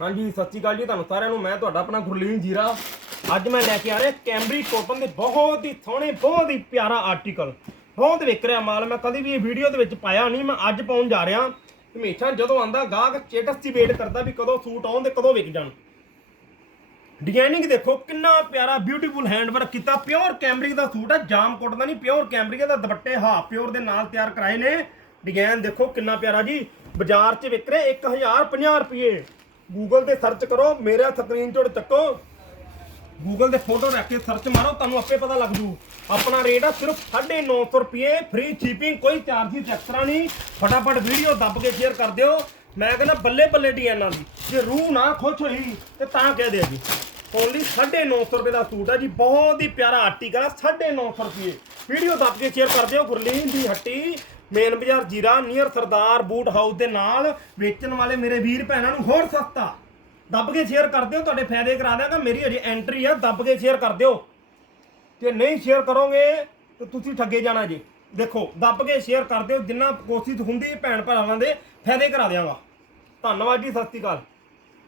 ਹਾਂਜੀ ਸਤਿ ਸ਼੍ਰੀ ਅਕਾਲ ਜੀ, ਤੁਹਾਨੂੰ ਸਾਰਿਆਂ ਨੂੰ ਮੈਂ ਤੁਹਾਡਾ ਆਪਣਾ ਗੁਰਲੀਨ ਜੀਰਾ। ਅੱਜ ਮੈਂ ਲੈ ਕੇ ਆ ਰਿਹਾ ਕੈਮਬਰੀ ਕੋਟਨ ਦੇ ਬਹੁਤ ਹੀ ਸੋਹਣੇ, ਬਹੁਤ ਹੀ ਪਿਆਰਾ ਆਰਟੀਕਲ ਬਹੁਤ ਵਿਕ ਰਿਹਾ ਮਾਲ, ਮੈਂ ਕਦੀ ਵੀ ਇਹ ਵੀਡੀਓ ਦੇ ਵਿੱਚ ਪਾਇਆ ਨਹੀਂ, ਮੈਂ ਅੱਜ ਪਾਉਣ ਜਾ ਰਿਹਾ। ਹਮੇਸ਼ਾ ਜਦੋਂ ਆਂਦਾ ਗਾਹਕ ਸਟੇਟਸ ਦੀ ਵੇਟ ਕਰਦਾ ਵੀ ਕਦੋਂ ਸੂਟ ਆਉਣ ਤੇ ਕਦੋਂ ਵਿਕ ਜਾਣ। ਡਿਜ਼ਾਈਨਿੰਗ ਦੇਖੋ, ਕਿੰਨਾ ਪਿਆਰਾ ਬਿਊਟੀਫੁਲ ਹੈਂਡਵਰਕ ਕੀਤਾ। ਪਿਓਰ ਕੈਮਬਰਿਕ ਦਾ ਸੂਟ ਹੈ ਜਾਮ ਕੋਟ ਦਾ ਨਹੀਂ ਪਿਓਰ ਕੈਮਬਰਿਕ ਦਾ ਦੁਪੱਟੇ ਹਾਫ ਪਿਓਰ ਦੇ ਨਾਲ ਤਿਆਰ ਕਰਾਏ ਨੇ। ਡਿਜ਼ਾਈਨ ਦੇਖੋ, ਕਿੰਨਾ ਪਿਆਰਾ ਜੀ। ਬਾਜ਼ਾਰ 'ਚ ਵਿਕ ਰਿਹਾ 1050 ਰੁਪਏ। ਗੂਗਲ ਤੇ ਸਰਚ ਕਰੋ, ਮੇਰਾ ਸਕਰੀਨਸ਼ਾਟ ਚੱਕੋ। ਗੂਗਲ ਤੇ ਫੋਟੋ ਰੱਖ ਕੇ ਸਰਚ ਮਾਰੋ, ਤੁਹਾਨੂੰ ਆਪੇ ਪਤਾ ਲੱਗ ਜੂ। ਆਪਣਾ ਰੇਟ ਆ ਸਿਰਫ 950 ਰੁਪਏ ਫ੍ਰੀ ਸ਼ਿਪਿੰਗ ਕੋਈ ਚਾਰਜਿਸ ਐਕਸਟਰਾ ਨਹੀਂ। ਫਟਾਫਟ ਵੀਡੀਓ ਦੱਬ ਕੇ ਸ਼ੇਅਰ ਕਰ ਦਿਓ। ਮੈਂ ਕਹਿੰਦਾ ਬੱਲੇ ਬੱਲੇ ਡੀਐਨਾਂ ਦੀ। ਜੇ ਰੂਹ ਨਾ ਖੁਸ਼ ਹੋਈ, ਤੇ ਤਾਂ ਕਹਿ ਦੇ ਜੀ। ਓਨਲੀ 950 ਰੁਪਏ ਦਾ ਸੂਟ ਆ ਜੀ, ਬਹੁਤ ਹੀ ਪਿਆਰਾ ਆਰਟੀਕਲ ਆ 950 ਰੁਪਏ। ਵੀਡੀਓ ਦੱਬ ਕੇ ਸ਼ੇਅਰ ਕਰ ਦਿਓ, ਗੁਰਲੀਨ ਦੀ ਹੱਟੀ, ਮੇਨ ਬਾਜ਼ਾਰ ਜੀਰਾ, ਨੀਅਰ ਸਰਦਾਰ ਬੂਟ ਹਾਊਸ ਦੇ ਨਾਲ ਵੇਚਣ ਵਾਲੇ ਮੇਰੇ ਵੀਰ ਭੈਣਾਂ ਨੂੰ ਹੋਰ ਸਸਤਾ। ਦੱਬ ਕੇ ਸ਼ੇਅਰ ਕਰ ਦਿਓ, ਤੁਹਾਡੇ ਫਾਇਦੇ ਕਰਾ ਦਿਆਂਗਾ, ਮੇਰੀ ਹਜੇ ਐਂਟਰੀ ਆ, ਦੱਬ ਕੇ ਸ਼ੇਅਰ ਕਰ ਦਿਓ। ਜੇ ਨਹੀਂ ਸ਼ੇਅਰ ਕਰੋਗੇ, ਤਾਂ ਤੁਸੀਂ ਠੱਗੇ ਜਾਣਾ ਜੀ। ਦੇਖੋ, ਦੱਬ ਕੇ ਸ਼ੇਅਰ ਕਰ ਦਿਓ, ਜਿੰਨਾ ਕੋਸ਼ਿਸ਼ ਹੁੰਦੀ ਭੈਣ ਭਰਾਵਾਂ ਦੇ, ਫਾਇਦੇ ਕਰਾ ਦਿਆਂਗਾ। ਧੰਨਵਾਦ ਜੀ, ਸਤਿ ਸ਼੍ਰੀ ਅਕਾਲ।